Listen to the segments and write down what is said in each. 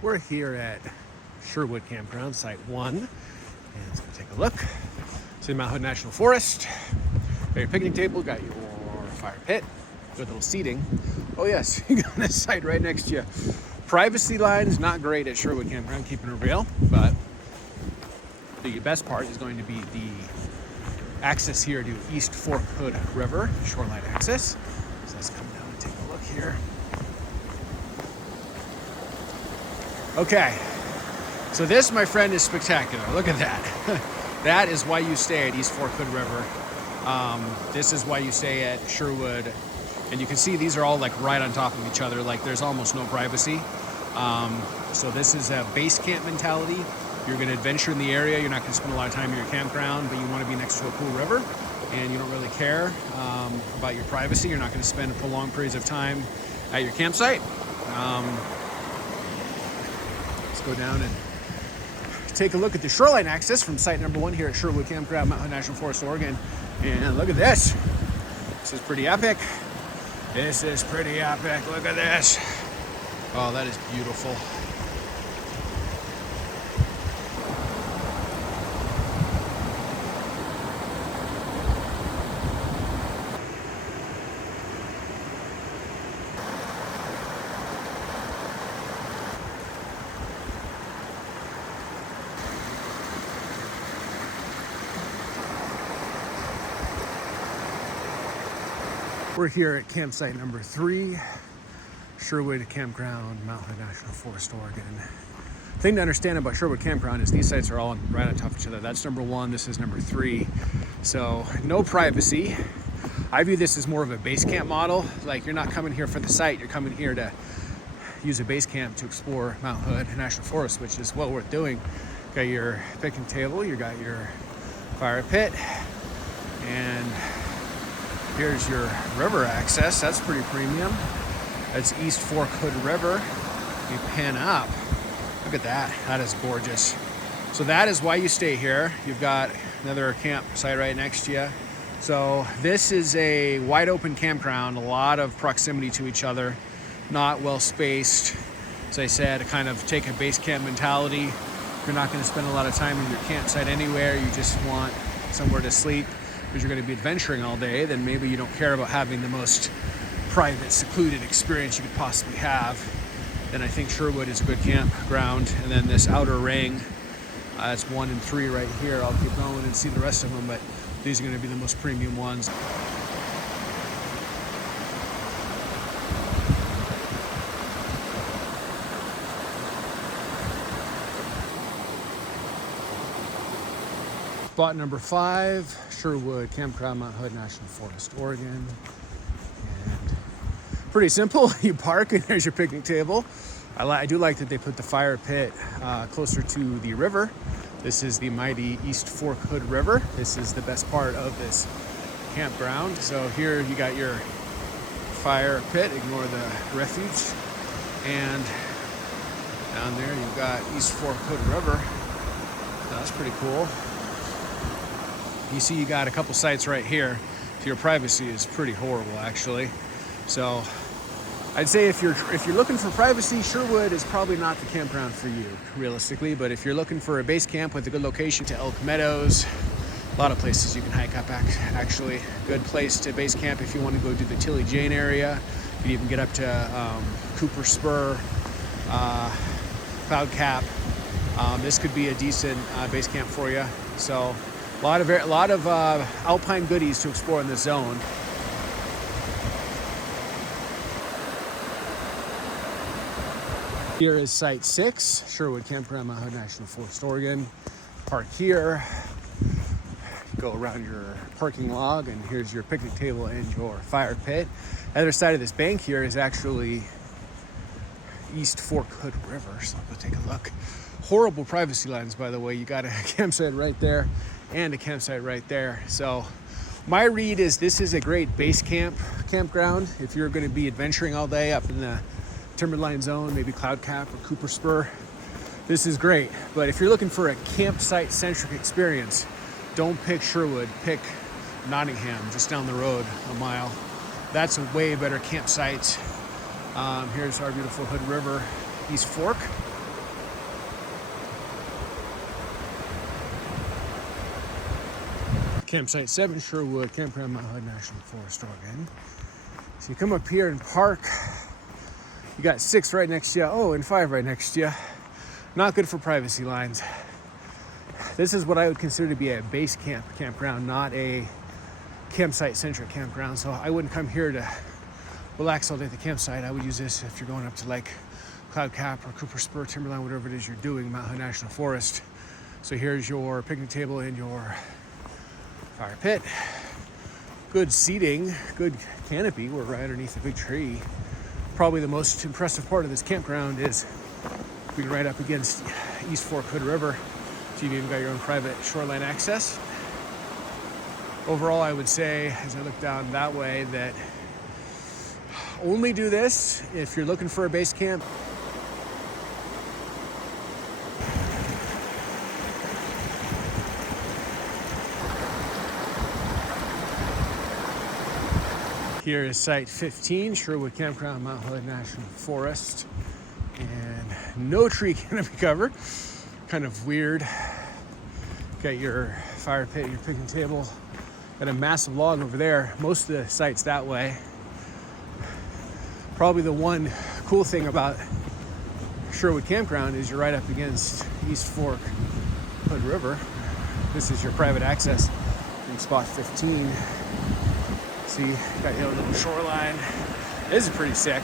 We're here at Sherwood Campground, Site 1, and let's go take a look. See Mount Hood National Forest. Got your picnic table, got your fire pit, good little seating. Oh yes, you got a site right next to you. Privacy lines, not great at Sherwood Campground, keeping it real, but the best part is going to be the access here to East Fork Hood River, shoreline access. So let's come down and take a look here. Okay, so this, my friend, is spectacular. Look at that. That is why you stay at East Fork Hood River. This is why you stay at Sherwood. And you can see these are all like right on top of each other. Like there's almost no privacy. So this is a base camp mentality. You're going to adventure in the area. You're not going to spend a lot of time in your campground, but you want to be next to a cool river. And you don't really care about your privacy. You're not going to spend prolonged periods of time at your campsite. Let's go down and take a look at the shoreline access from site number 1 here at Sherwood Campground, Mount Hood National Forest, Oregon. And look at this. This is pretty epic. This is pretty epic. Look at this. Oh, that is beautiful. We're here at campsite number 3, Sherwood Campground, Mount Hood National Forest, Oregon. The thing to understand about Sherwood Campground is these sites are all right on top of each other. That's number 1, this is number 3. So no privacy. I view this as more of a base camp model. Like you're not coming here for the site, you're coming here to use a base camp to explore Mount Hood National Forest, which is well worth doing. Got your picnic table, you got your fire pit, and here's your river access. That's pretty premium. That's East Fork Hood River. You pan up. Look at that. That is gorgeous. So that is why you stay here. You've got another campsite right next to you. So this is a wide open campground, a lot of proximity to each other, not well spaced. As I said, kind of take a base camp mentality. You're not going to spend a lot of time in your campsite anywhere. You just want somewhere to sleep because you're going to be adventuring all day. Then maybe you don't care about having the most private, secluded experience you could possibly have. Then I think Sherwood is a good campground. And then this outer ring, that's 1 and 3 right here. I'll keep going and see the rest of them, but these are going to be the most premium ones. Spot number 5, Sherwood Campground, Mount Hood National Forest, Oregon. And pretty simple. You park and there's your picnic table. I do like that they put the fire pit closer to the river. This is the mighty East Fork Hood River. This is the best part of this campground. So here you got your fire pit, ignore the refuge. And down there you've got East Fork Hood River. That's pretty cool. You see you got a couple sites right here. So your privacy is pretty horrible actually. So I'd say if you're looking for privacy, Sherwood is probably not the campground for you, realistically. But if you're looking for a base camp with a good location to Elk Meadows, a lot of places you can hike up actually. Good place to base camp if you want to go do the Tilly Jane area. You can even get up to Cooper Spur, Cloud Cap. This could be a decent base camp for you. So a lot of alpine goodies to explore in this zone. Here is Site 6, Sherwood Campground, Mount Hood National Forest, Oregon. Park here, go around your parking log, and here's your picnic table and your fire pit. The other side of this bank here is actually East Fork Hood River, so I'll go take a look. Horrible privacy lines, by the way. You got a campsite right there and a campsite right there. So my read is this is a great base campground if you're going to be adventuring all day up in the Timberline zone, maybe Cloud Cap or Cooper Spur. This is great, but if you're looking for a campsite centric experience, don't pick Sherwood, pick Nottingham, just down the road a mile. That's a way better campsite. Here's our beautiful Hood River, East Fork. Campsite 7, Sherwood Campground, Mount Hood National Forest, Oregon. So you come up here and park. You got 6 right next to you. Oh, and 5 right next to you. Not good for privacy lines. This is what I would consider to be a base camp campground, not a campsite-centric campground. So I wouldn't come here to relax all day at the campsite. I would use this if you're going up to like Cloud Cap or Cooper Spur, Timberline, whatever it is you're doing, Mount Hood National Forest. So here's your picnic table and your fire pit. Good seating, good canopy. We're right underneath a big tree. Probably the most impressive part of this campground is being right up against East Fork Hood River. So you've even got your own private shoreline access. Overall, I would say, as I look down that way, that only do this if you're looking for a base camp. Here is Site 15, Sherwood Campground, Mount Hood National Forest. And no tree canopy cover. Kind of weird. Got your fire pit, your picnic table. Got a massive log over there. Most of the sites that way. Probably the one cool thing about Sherwood Campground is you're right up against East Fork Hood River. This is your private access from spot 15. See, got your little shoreline. This is pretty sick.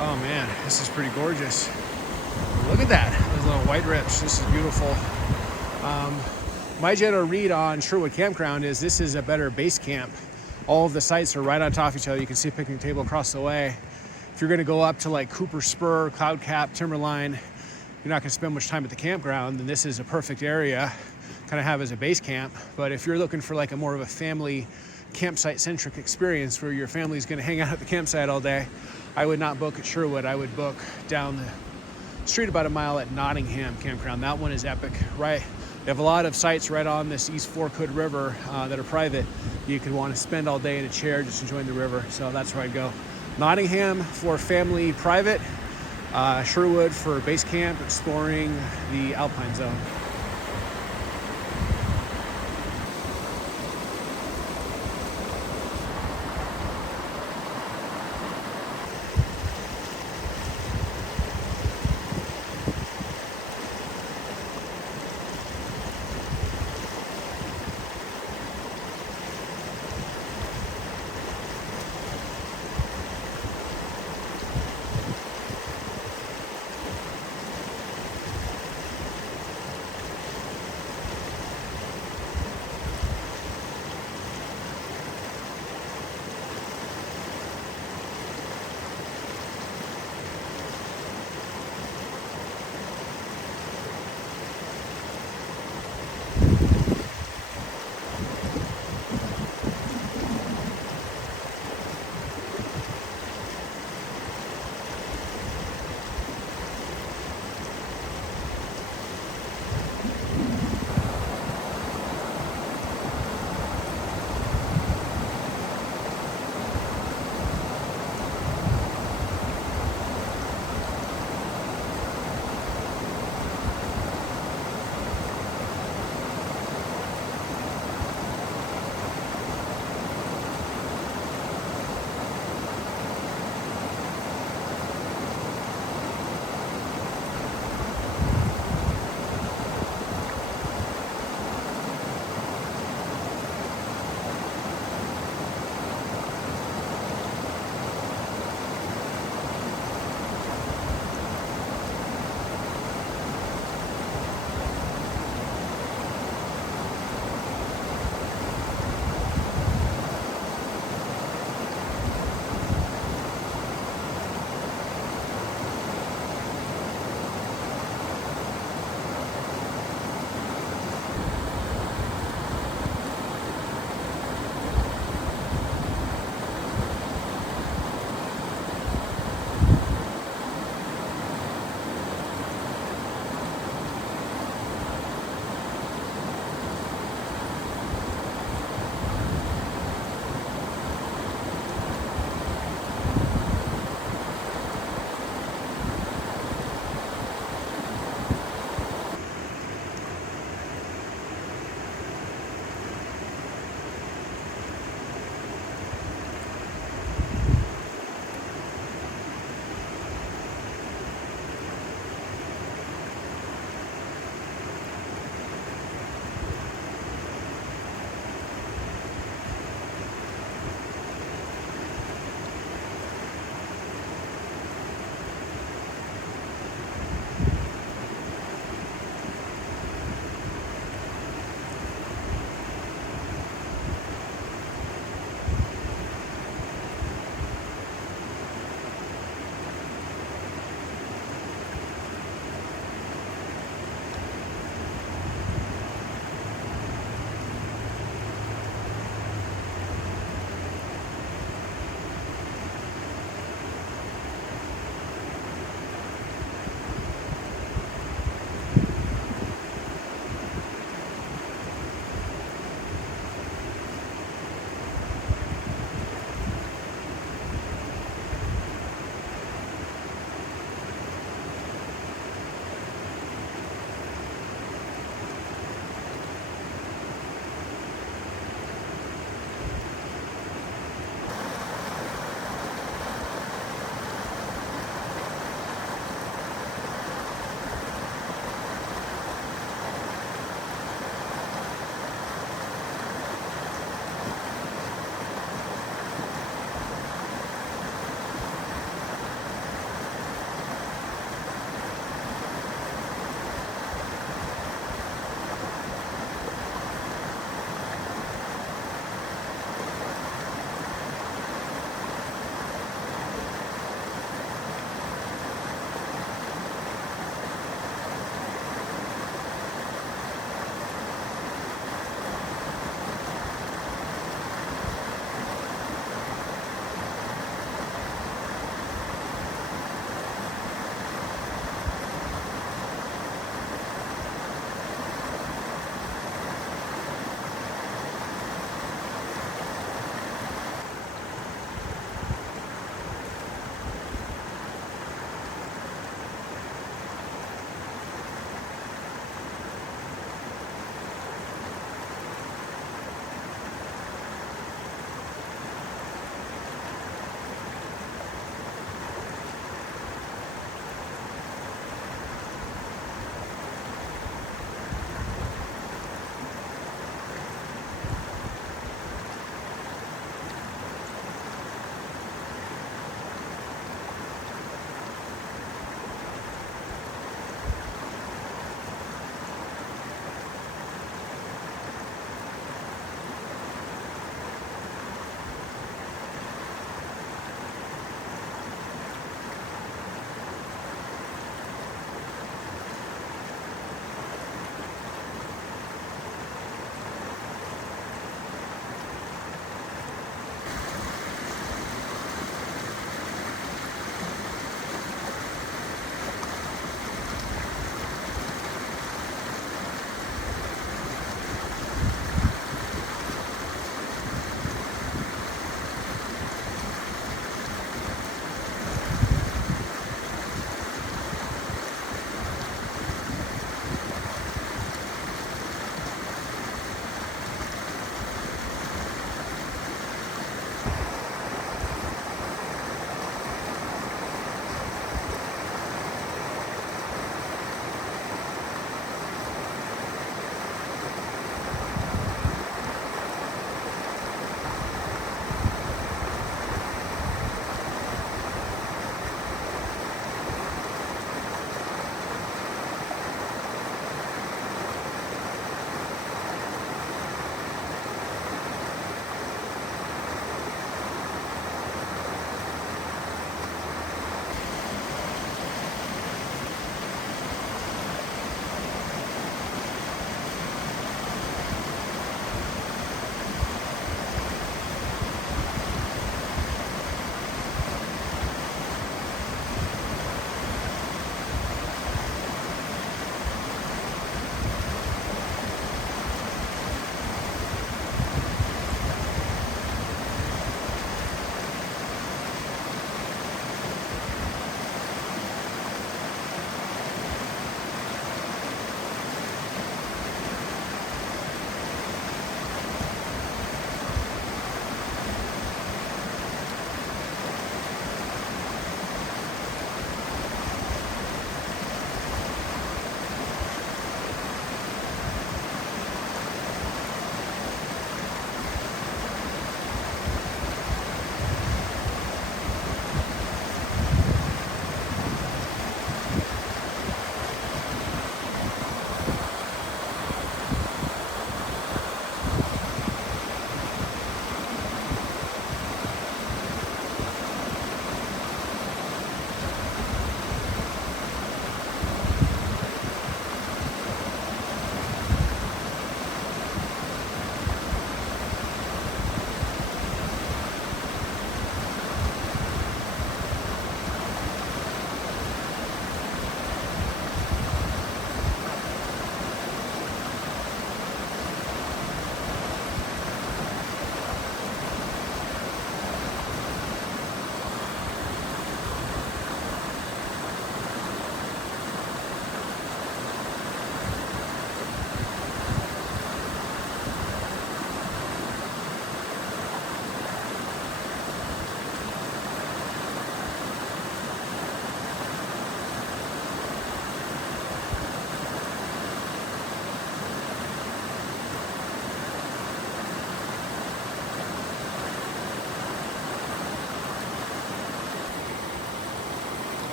Oh man, this is pretty gorgeous. Look at that, those little white rips. This is beautiful. My general read on Sherwood Campground is this is a better base camp. All of the sites are right on top of each other. You can see a picnic table across the way. If you're gonna go up to like Cooper Spur, Cloud Cap, Timberline, you're not gonna spend much time at the campground, then this is a perfect area kind of have as a base camp. But if you're looking for like a more of a family campsite-centric experience where your family's gonna hang out at the campsite all day, I would not book at Sherwood. I would book down the street about a mile at Nottingham Campground. That one is epic, right? They have a lot of sites right on this East Fork Hood River that are private. You could want to spend all day in a chair just enjoying the river. So that's where I'd go. Nottingham for family private, Sherwood for base camp, exploring the Alpine Zone.